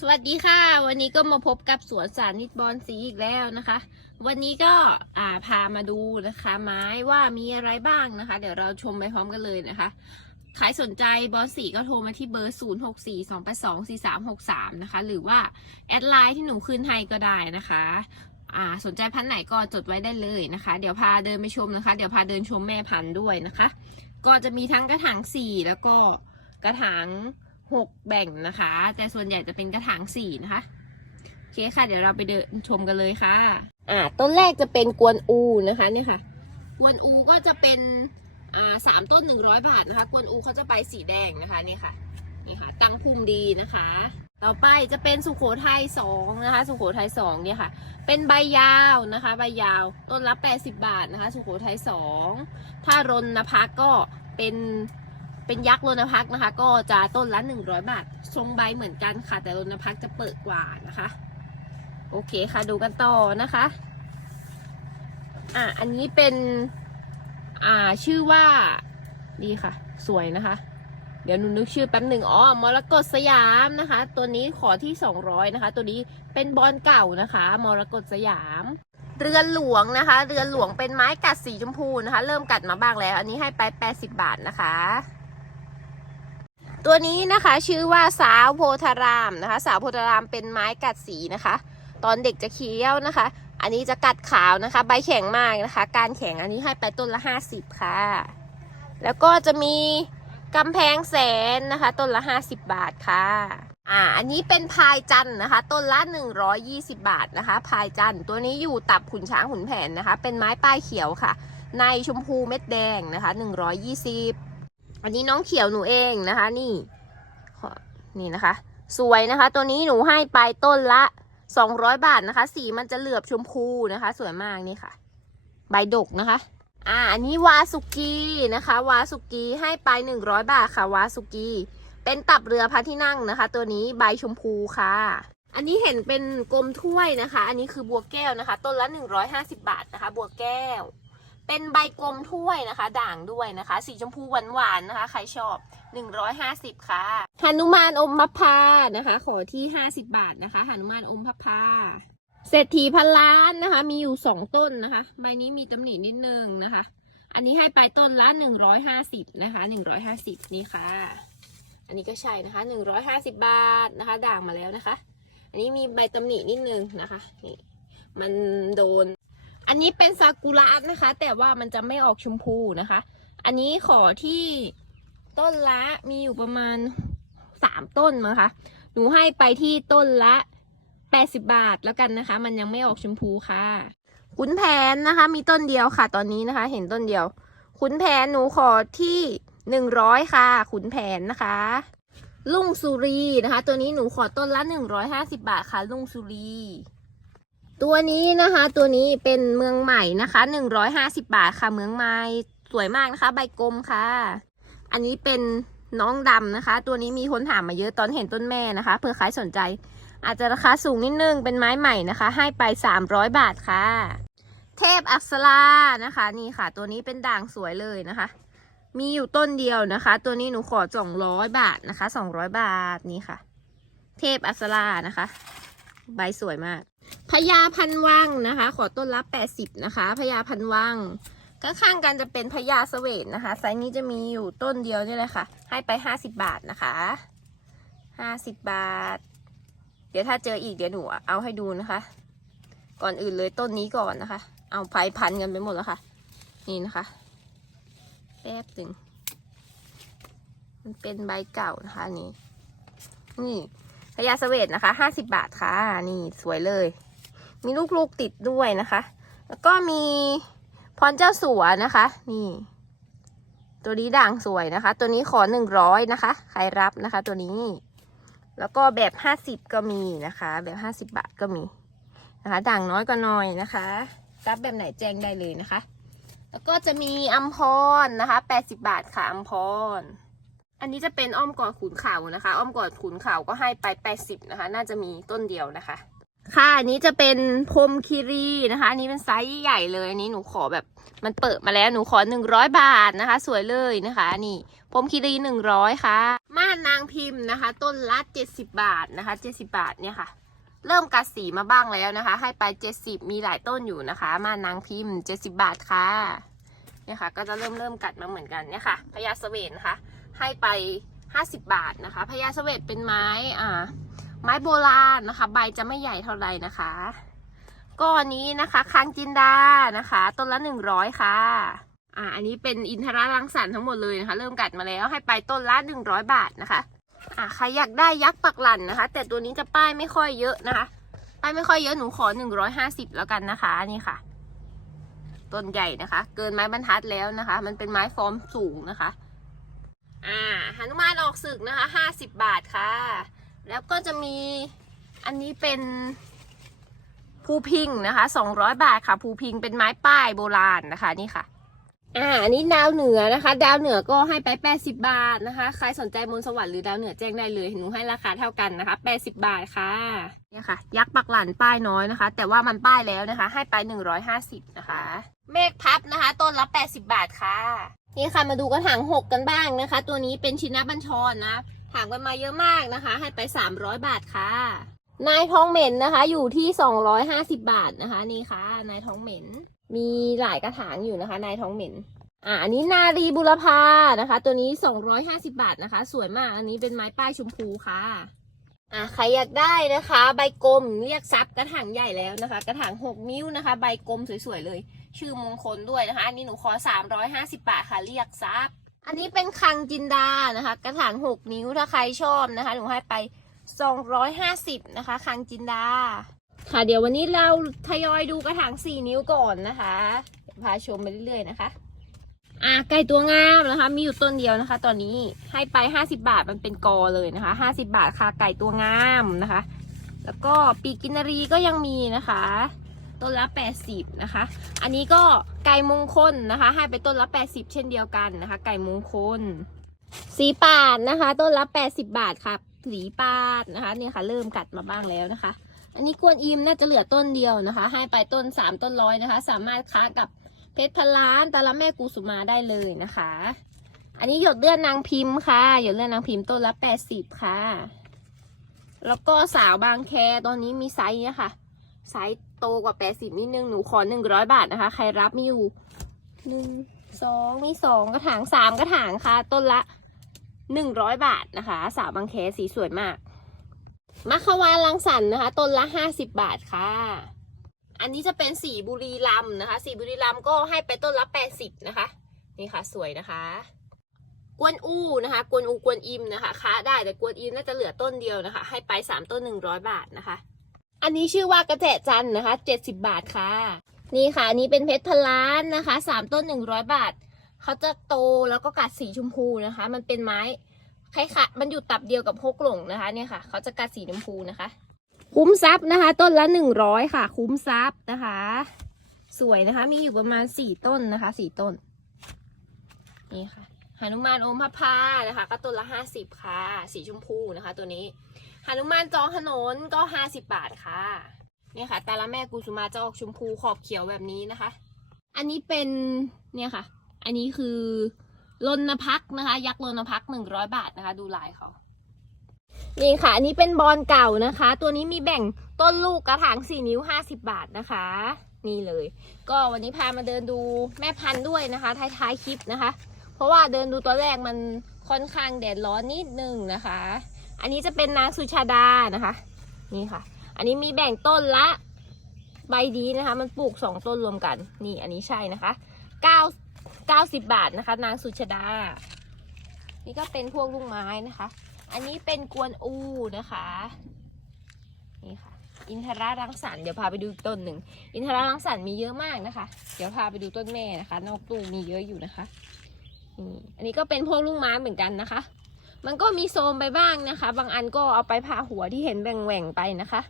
สวัสดีค่ะ วันนี้ก็มาพบกับสวนสาธิตบอลสีอีกแล้วนะคะ วันนี้ก็อ่าพามาดูนะคะ ไม้ว่ามีอะไรบ้างนะคะ เดี๋ยวเราชมไปพร้อมกันเลยนะคะใครสนใจบอลสีก็โทรมาที่เบอร์ 0 6 4 2 8 2 4 3 6 3 นะคะ หรือว่า แอดไลน์ที่หนูขึ้นให้ก็ได้นะคะอ่าสนใจพันธุ์ไหนก็จดไว้ได้เลยนะคะ เดี๋ยวพาเดินไปชมนะคะ เดี๋ยวพาเดินชมแม่พันธุ์ด้วยนะคะ ก็จะมีทั้งกระถางสีแล้วก็กระถาง หกแบ่งนะคะ แต่ส่วนใหญ่จะเป็นกระถางสี่นะคะโอเคค่ะ เดี๋ยวเราไปเดินชมกันเลยค่ะ อ่า ต้นแรกจะเป็นกวนอูนะคะเนี่ยค่ะ กวนอูก็จะเป็นอ่าสามต้นหนึ่งร้อยบาทนะคะ กวนอูเขาจะไปสีแดงนะคะนี่ค่ะนี่ค่ะ ตั้งภูมิดีนะคะ ต่อไปจะเป็นสุโขทัยสองนะคะ สุโขทัยสองเนี่ยค่ะ เป็นใบยาวนะคะ ใบยาว ต้นละ80บาทนะคะ สุโขทัยสองถ้ารนพักก็เป็น เป็นยักษ์รนพักนะคะ ก็จะต้นละ 100 บาท ทรงใบเหมือนกันค่ะ แต่รนพักจะเปิดกว่านะคะ โอเคค่ะดูกันต่อนะคะ อะอันนี้เป็น อ่าชื่อว่าดีค่ะ สวยนะคะ เดี๋ยวหนูนึกชื่อแป๊บหนึ่งอ๋อมรกตสยามนะคะ ตัวนี้ขอที่ 200 นะคะ ตัวนี้เป็นบอลเก่านะคะมรกตสยามเรือนหลวงนะคะ เรือนหลวงเป็นไม้กัดสีชมพูนะคะ เริ่มกัดมาบ้างแล้ว อันนี้ให้ไป 80 บาทนะคะ ตัวนี้นะคะชื่อว่าสาวโพธารามนะคะ สาวโพธารามเป็นไม้กัดสีนะคะ ตอนเด็กจะเคี้ยวนะคะ อันนี้จะกัดขาวนะคะ ใบแข็งมากนะคะ การแข็งอันนี้ให้ไปต้นละ 50 ค่ะ แล้วก็จะมีกำแพงแสนนะคะ ต้นละ 50 บาทค่ะอ่าอันนี้เป็นพายจันนะคะ ต้นละ 120 บาทนะคะ พายจันตัวนี้อยู่ตับขุนช้างขุนแผนนะคะ เป็นไม้ป้ายเขียวค่ะ ในชมพูเม็ดแดงนะคะ 120 อันนี้น้องเขียวหนูเองนะคะ นี่นี่นะคะ สวยนะคะ ตัวนี้หนูให้ไปต้นละ200บาทนะคะ สีมันจะเหลือบชมพูนะคะ สวยมากนี่ค่ะ ใบดกนะคะ อ่าอันนี้วาสุกีนะคะ วาสุกีให้ไป100บาทค่ะ วาสุกีเป็นตับเรือพระที่นั่งนะคะ ตัวนี้ใบชมพูค่ะ อันนี้เห็นเป็นกลมถ้วยนะคะ อันนี้คือบัวแก้วนะคะ ต้นละ150บาทนะคะ บัวแก้ว เป็นใบกลมถ้วยนะคะ ด่างด้วยนะคะ สีชมพูหวานๆนะคะ ใครชอบ 150 ค่ะหนุมานอมพพานะคะ ขอที่ 50 บาทนะคะหนุมานอมพพาเศรษฐีพันล้านนะคะ มีอยู่สองต้นนะคะ ใบนี้มีตำหนินิดนึงนะคะ อันนี้ให้ไปต้นละหนึ่งร้อยห้าสิบนะคะหนึ่งร้อยห้าสิบนี่ค่ะ อันนี้ก็ใช่นะคะหนึ่งร้อยห้าสิบบาทนะคะ ด่างมาแล้วนะคะ อันนี้มีใบตำหนินิดนึงนะคะนี่มันโดน นนี้เป็นซากุระนะคะ แต่ว่ามันจะไม่ออกชมพูนะคะ อันนี้ขอที่ต้นละมีอยู่ประมาณสามต้นมั้งคะ หนูให้ไปที่ต้นละ80บาทแล้วกันนะคะ มันยังไม่ออกชมพูค่ะขุนแผนนะคะ มีต้นเดียวค่ะตอนนี้นะคะ เห็นต้นเดียวขุนแผนหนูขอที่100ค่ะขุนแผนนะคะลุงสุรีนะคะ ตัวนี้หนูขอต้นละ150บาทค่ะลุงสุรี ตัวนี้นะคะ ตัวนี้เป็นเมืองใหม่นะคะ 150 บาทค่ะ เมืองใหม่สวยมากนะคะ ใบกลมค่ะ อันนี้เป็นน้องดำนะคะ ตัวนี้มีคนถามมาเยอะตอนเห็นต้นแม่นะคะเผื่อใครสนใจ อาจจะราคาสูงนิดนึงเป็นไม้ใหม่นะคะ ให้ไป 300 บาทค่ะ เทพอักษรานะคะ นี่ค่ะ ตัวนี้เป็นด่างสวยเลยนะคะ มีอยู่ต้นเดียวนะคะ ตัวนี้หนูขอ 200 บาทนะคะ 200 บาทนี่ค่ะ เทพอักษรานะคะ ใบสวยมากพญาพันวังนะคะ ขอต้นละ80นะคะพญาพันวังข้างๆกันจะเป็นพญาเสวตนะคะไซส์นี้จะมีอยู่ต้นเดียวนี่แหละค่ะ ให้ไป50บาทนะคะ50บาท เดี๋ยวถ้าเจออีกเดี๋ยวหนูเอาให้ดูนะคะ ก่อนอื่นเลยต้นนี้ก่อนนะคะ เอาไผ่พันกันไปหมดแล้วค่ะ นี่นะคะแป๊บหนึ่งมันเป็นใบเก่านะคะนนี้ นี่ พญาเสวตนะคะห้าสิบบาทค่ะ นี่สวยเลย มีลูกๆติดด้วยนะคะ แล้วก็มีพรเจ้าสัวนะคะ นี่ ตัวนี้ด่างสวยนะคะ ตัวนี้ขอหนึ่งร้อยนะคะ ใครรับนะคะ ตัวนี้ แล้วก็แบบห้าสิบก็มีนะคะ แบบห้าสิบบาทก็มีนะคะ ด่างน้อยก็น้อยนะคะ รับแบบไหนแจ้งได้เลยนะคะ แล้วก็จะมีอัมพรนะคะแปดสิบาทค่ะอัมพร อันนี้จะเป็นอ้อมกอดขุนเข่านะคะ อ้อมกอดขุนเข่าก็ให้ไปแปดสิบนะคะ น่าจะมีต้นเดียวนะคะ ค่ะอันนี้จะเป็นพรมคีรีนะคะอันนี้เป็นไซส์ใหญ่เลยอันนี้หนูขอแบบมันเปิดมาแล้วหนูขอหนึ่งร้อยบาทนะคะ สวยเลยนะคะนี่พรมคีรีหนึ่งร้อยค่ะมหาานนางพิมพ์นะคะ ต้นละ70 บาทนะคะ 70 บาทเนี่ยค่ะเริ่มกัดสีมาบ้างแล้วนะคะ ให้ไป 70 มีหลายต้นอยู่นะคะ มานางพิมพ์ 70 บาทค่ะ เนี่ยค่ะ ก็จะเริ่มเริ่มกัดมาเหมือนกันเนี่ยค่ะพญาเสวตนะคะ ให้ไป 50 บาทนะคะพญาเสวตเป็นไม้อ่าไม้โบราณนะคะ ใบจะไม่ใหญ่เท่าไหร่นะคะก็อันนี้นะคะคางจินดานะคะต้นละ 100 ค่ะอ่าอันนี้เป็นอินทรารังสรรค์ทั้งหมดเลยนะคะ เริ่มกัดมาแล้วให้ไปต้นละ 100 บาทนะคะอ่าใครอยากได้ยักษ์ปักหลันนะคะ แต่ตัวนี้จะป้ายไม่ค่อยเยอะนะคะป้ายไม่ค่อยเยอะหนูขอ 150 แล้วกันนะคะนี่ค่ะต้นใหญ่นะคะ เกินไม้บรรทัดแล้วนะคะ มันเป็นไม้ฟอร์มสูงนะคะ อ่าหนุมานออกศึกนะคะ50บาทค่ะ แล้วก็จะมีอันนี้เป็นภูพิงนะคะ200บาทค่ะภูพิงเป็นไม้ป้ายโบราณนะคะนี่ค่ะอ่าอันนี้ดาวเหนือนะคะ ดาวเหนือก็ให้ไป80บาทนะคะ ใครสนใจมนสวรรค์หรือดาวเหนือแจ้งได้เลยหนูให้ราคาเท่ากันนะคะ80บาทค่ะเนี่ยค่ะ ยักษ์ปักหลันป้ายน้อยนะคะ แต่ว่ามันป้ายแล้วนะคะ ให้ไป150นะคะ เมฆพับนะคะ ต้นละ80บาทค่ะ นี่ค่ะมาดูกระถางหกกันบ้างนะคะ ตัวนี้เป็นชินบัญชรนะถางกันมาเยอะมากนะคะ ให้ไป300บาทค่ะ นายทองเหม็นนะคะ อยู่ที่250บาทนะคะ นี่ค่ะ นายทองเหม็น มีหลายกระถางอยู่นะคะ นายทองเหม็นอ่าอันนี้นารีบุรพานะคะ ตัวนี้ 250 บาทนะคะ สวยมาก อันนี้เป็นไม้ป้ายชมพูค่ะ อ่าใครอยากได้นะคะ ใบกลมเรียกซับกระถางใหญ่แล้วนะคะ กระถาง 6 นิ้วนะคะ ใบกลมสวยๆเลย ชื่อมงคลด้วยนะคะ อันนี้หนูขอ 350 บาทค่ะเรียกซับอันนี้เป็นคังจินดานะคะ กระถาง 6 นิ้วถ้าใครชอบนะคะ หนูให้ไป 250 นะคะ คังจินดา ค่ะเดี๋ยววันนี้เราทยอยดูกระถาง 4 นิ้วก่อนนะคะพาชมไปเรื่อยๆนะคะอะไก่ตัวงามนะคะ มีอยู่ต้นเดียวนะคะ ตอนนี้ให้ไป 50 บาทมันเป็นกอเลยนะคะ 50 บาทค่ะไก่ตัวงามนะคะ แล้วก็ปีกกินรีก็ยังมีนะคะ ต้นละ 80 นะคะ อันนี้ก็ไก่มงคลนะคะ ให้ไปต้นละ 80 เช่นเดียวกันนะคะ ไก่มงคล สีปาดนะคะ ต้นละ 80 บาทค่ะสีปาดนะคะเนี่ยค่ะ เริ่มกัดมาบ้างแล้วนะคะ อันนี้กวนอิมน่าจะเหลือต้นเดียวนะคะ ให้ไปต้น 3 ต้นร้อยนะคะ สามารถค้ากับเพชรพล้านตาละแม่กูสุมาได้เลยนะคะ อันนี้หยดเลือดนางพิมพ์ค่ะ หยดเลือดนางพิมพ์ต้นละ 80 ค่ะ แล้วก็สาวบางแคตอนนี้มีไซส์เนี่ยค่ะไซส์ โตกว่า 80 นิดนึง หนูขอ 100 บาทนะคะ ใครรับมีอยู่หนึ่งสองมีสองกระถางสามกระถางค่ะ ต้นละ 100 บาทนะคะ สาวบางแคสีสวยมากมัคควานลังสันนะคะ ต้นละ 50 บาทค่ะ อันนี้จะเป็นสีบุรีรัมนะคะ สีบุรีรัมก็ให้ไปต้นละ 80 นะคะ นี่ค่ะ สวยนะคะกวนอูนะคะ กวนอูกวนอิมนะคะค้าได้แต่กวนอิมน่าจะเหลือต้นเดียวนะคะ ให้ไป 3 ต้น 100 บาทนะคะ อันนี้ชื่อว่ากระแจจันนะคะ 70 บาทค่ะ นี่ค่ะอันนี้เป็นเพชรพล้านนะคะ3ต้น 100 บาท เขาจะโตแล้วก็กัดสีชมพูนะคะ มันเป็นไม้คล้ายๆมันอยู่ตับเดียวกับฮกหลงนะคะเนี่ยค่ะ เขาจะกัดสีชมพูนะคะ คุ้มทรัพย์นะคะ ต้นละหนึ่งร้อยค่ะ คุ้มทรัพย์นะคะ สวยนะคะ มีอยู่ประมาณสี่ต้นนะคะสี่ต้น นี่ค่ะหนุมานอมพะพานะคะ ก็ต้นละห้าสิบค่ะ สีชมพูนะคะ ตัวนี้ หนุมานจองถนนก็ห้าสิบบาทค่ะเนี่ยค่ะตาละแม่กุสุมาจะออกชมพูขอบเขียวแบบนี้นะคะ อันนี้เป็นเนี่ยค่ะ อันนี้คือลนพักนะคะ ยักษ์ลนพักหนึ่งร้อยบาทนะคะ ดูลายเขานี่ค่ะ อันนี้เป็นบอลเก่านะคะ ตัวนี้มีแบ่งต้นลูกกระถาง4นิ้ว50บาทนะคะ นี่เลย ก็วันนี้พามาเดินดูแม่พันธุ์ด้วยนะคะ ท้ายๆคลิปนะคะ เพราะว่าเดินดูตัวแรกมันค่อนข้างแดดร้อนนิดนึงนะคะ อันนี้จะเป็นนางสุชาดานะคะ นี่ค่ะ อันนี้มีแบ่งต้นละใบดีนะคะ มันปลูกสองต้นรวมกัน นี่อันนี้ใช่นะคะเก้าเก้าสิบบาทนะคะ นางสุชาดา นี่ก็เป็นพวกลูกไม้นะคะ อันนี้เป็นกวนอูนะคะ นี่ค่ะ อินทรารังสรรค์เดี๋ยวพาไปดูต้นหนึ่ง อินทรารังสรรค์มีเยอะมากนะคะ เดี๋ยวพาไปดูต้นแม่นะคะ นอกตู้มีเยอะอยู่นะคะนี่อันนี้ก็เป็นพวกลูกไม้เหมือนกันนะคะ มันก็มีโซมไปบ้างนะคะ บางอันก็เอาไปผ่าหัวที่เห็นแหว่งๆไปนะคะ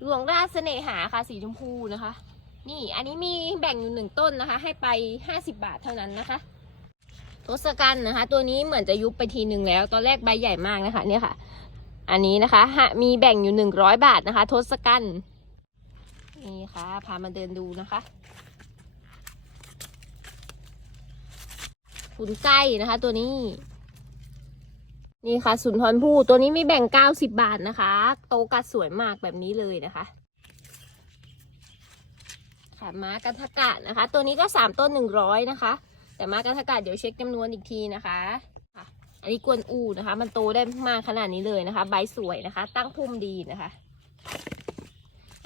หลวงราชเสน่หาค่ะสีชมพูนะคะ นี่อันนี้มีแบ่งอยู่หนึ่งต้นนะคะ ให้ไปห้าสิบาทเท่านั้นนะคะทศกัณฐ์นะคะ ตัวนี้เหมือนจะยุบไปทีหนึ่งแล้ว ตอนแรกใบใหญ่มากนะคะ เนี่ยค่ะ อันนี้นะคะฮะมีแบ่งอยู่หนึ่งร้อยบาทนะคะ ทศกัณฐ์นี่ค่ะ พามาเดินดูนะคะขุนไก่นะคะ ตัวนี้ นี่ค่ะสุนทรภู่ตัวนี้มีแบ่ง 90 บาทนะคะ โตกัดสวยมากแบบนี้เลยนะคะค่ะม้ากันทกะนะคะ ตัวนี้ก็ 3 ต้น 100 นะคะ แต่ม้ากันทกะเดี๋ยวเช็คจำนวนอีกทีนะคะค่ะอันนี้กวนอูนะคะ มันโตได้มากขนาดนี้เลยนะคะ ใบสวยนะคะ ตั้งพุ่มดีนะคะ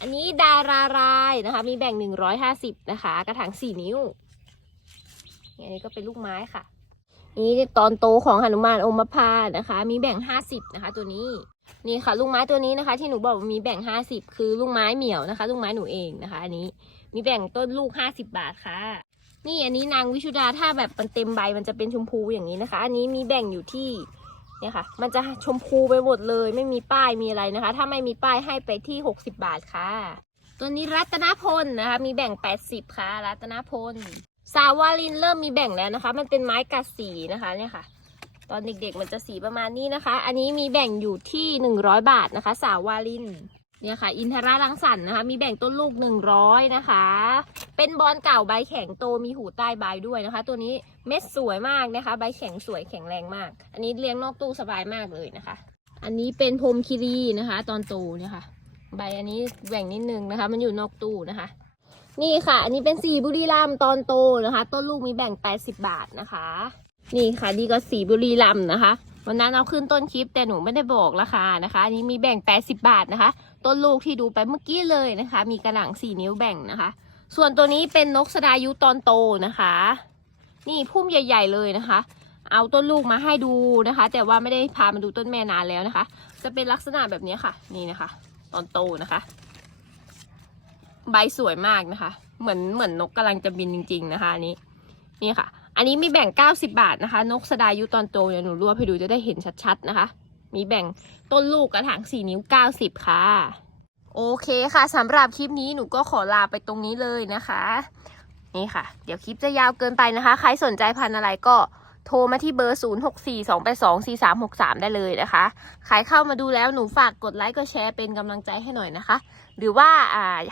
อันนี้ดารารายนะคะ มีแบ่ง 150 นะคะ กระถาง 4 นิ้วอันนี้ก็เป็นลูกไม้ค่ะ นี่ตอนโตของหนุมานอมพานะคะ มีแบ่ง50นะคะ ตัวนี้นี่ค่ะลูกไม้ตัวนี้นะคะ ที่หนูบอกมีแบ่ง50คือลูกไม้เหมี่ยวนะคะ ลูกไม้หนูเองนะคะอันนี้มีแบ่งต้นลูก50บาทค่ะ นี่อันนี้นางวิชุดาถ้าแบบมันเต็มใบมันจะเป็นชมพูอย่างนี้นะคะ อันนี้มีแบ่งอยู่ที่เนี่ยค่ะ มันจะชมพูไปหมดเลย ไม่มีป้ายมีอะไรนะคะ ถ้าไม่มีป้ายให้ไปที่60บาทค่ะ ตัวนี้รัตนพลนะคะ มีแบ่ง80ค่ะ รัตนพล สาวาลินเริ่มมีแบ่งแล้วนะคะ มันเป็นไม้กัดสีนะคะเนี่ยค่ะ ตอนเด็กๆมันจะสีประมาณนี้นะคะ อันนี้มีแบ่งอยู่ที่หนึ่งร้อยบาทนะคะ สาวาลินเนี่ยค่ะ อินทรารังสรรค์นะคะ มีแบ่งต้นลูกหนึ่งร้อยนะคะ เป็นบอลเก่าใบแข็งโตมีหูใต้ใบด้วยนะคะ ตัวนี้เม็ดสวยมากนะคะ ใบแข็งสวยแข็งแรงมาก อันนี้เลี้ยงนอกตู้สบายมากเลยนะคะ อันนี้เป็นพรมคิรีนะคะ ตอนโตเนี่ยค่ะ ใบอันนี้แบ่งนิดนึงนะคะ มันอยู่นอกตู้นะคะ นี่ค่ะ อันนี้เป็นสีบุรีรัมตอนโตนะคะ ต้นลูกมีแบ่ง 80 บาทนะคะ นี่ค่ะดีก็สีบุรีรัมนะคะ วันนั้นเอาขึ้นต้นคลิปแต่หนูไม่ได้บอกราคานะคะ อันนี้มีแบ่ง 80 บาทนะคะ ต้นลูกที่ดูไปเมื่อกี้เลยนะคะ มีกระหลัง 4 นิ้วแบ่งนะคะ ส่วนตัวนี้เป็นนกสดายุตอนโตนะคะ นี่พุ่มใหญ่ ๆ เลยนะคะ เอาต้นลูกมาให้ดูนะคะ แต่ว่าไม่ได้พามาดูต้นแม่นานแล้วนะคะ จะเป็นลักษณะแบบนี้ค่ะ นี่นะคะ ตอนโตนะคะ ใบสวยมากนะคะ เหมือนเหมือนนกกำลังจะบินจริง ๆ นะคะอันนี้นี่ค่ะ อันนี้มีแบ่ง 90 บาทนะคะ นกสดายุตอนโตเดี๋ยวหนูรวบให้ดูจะได้เห็นชัดๆนะคะ มีแบ่งต้นลูกกระถาง4 นิ้ว 90 ค่ะ โอเคค่ะสำหรับคลิปนี้หนูก็ขอลาไปตรงนี้เลยนะคะ นี่ค่ะ เดี๋ยวคลิปจะยาวเกินไปนะคะ ใครสนใจพันอะไรก็โทรมาที่เบอร์ 0 6 4 2 8 2 4 3 6 3 ได้เลยนะคะ ใครเข้ามาดูแล้วหนูฝากกดไลค์ กดแชร์เป็นกำลังใจให้หน่อยนะคะ หรือว่า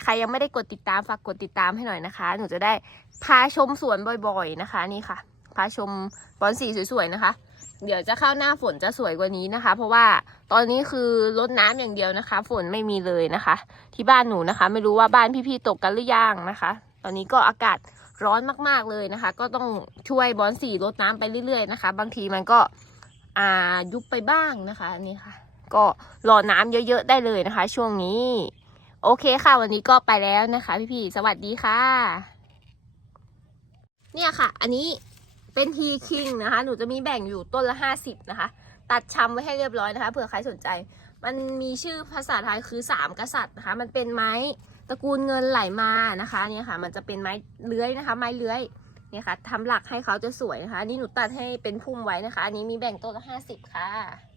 ใครยังไม่ได้กดติดตามฝากกดติดตามให้หน่อยนะคะ หนูจะได้พาชมสวนบ่อยๆนะคะ นี่ค่ะ พาชมบอนสีสวยๆนะคะ เดี๋ยวจะเข้าหน้าฝนจะสวยกว่านี้นะคะ เพราะว่าตอนนี้คือลดน้ำอย่างเดียวนะคะ ฝนไม่มีเลยนะคะ ที่บ้านหนูนะคะ ไม่รู้ว่าบ้านพี่ๆตกกันหรือยังนะคะ ตอนนี้ก็อากาศร้อนมากๆเลยนะคะ ก็ต้องช่วยบอนสีลดน้ำไปเรื่อยๆนะคะ บางทีมันก็อ่ายุบไปบ้างนะคะนี่ค่ะ ก็รอน้ำเยอะๆได้เลยนะคะ ช่วงนี้ โอเคค่ะ วันนี้ก็ไปแล้วนะคะ พี่ๆสวัสดีค่ะ เนี่ยค่ะ อันนี้เป็นทีคิงนะคะ หนูจะมีแบ่งอยู่ต้นละห้าสิบนะคะ ตัดชำไว้ให้เรียบร้อยนะคะเผื่อใครสนใจ มันมีชื่อภาษาไทยคือสามกษัตริย์นะคะ มันเป็นไม้ตระกูลเงินไหลมานะคะ เนี่ยค่ะ มันจะเป็นไม้เลื้อยนะคะ ไม้เลื้อยเนี่ยค่ะทำหลักให้เขาจะสวยนะคะนนี้หนูตัดให้เป็นพุ่มไว้นะคะ อันนี้มีแบ่งต้นละห้าสิบค่ะ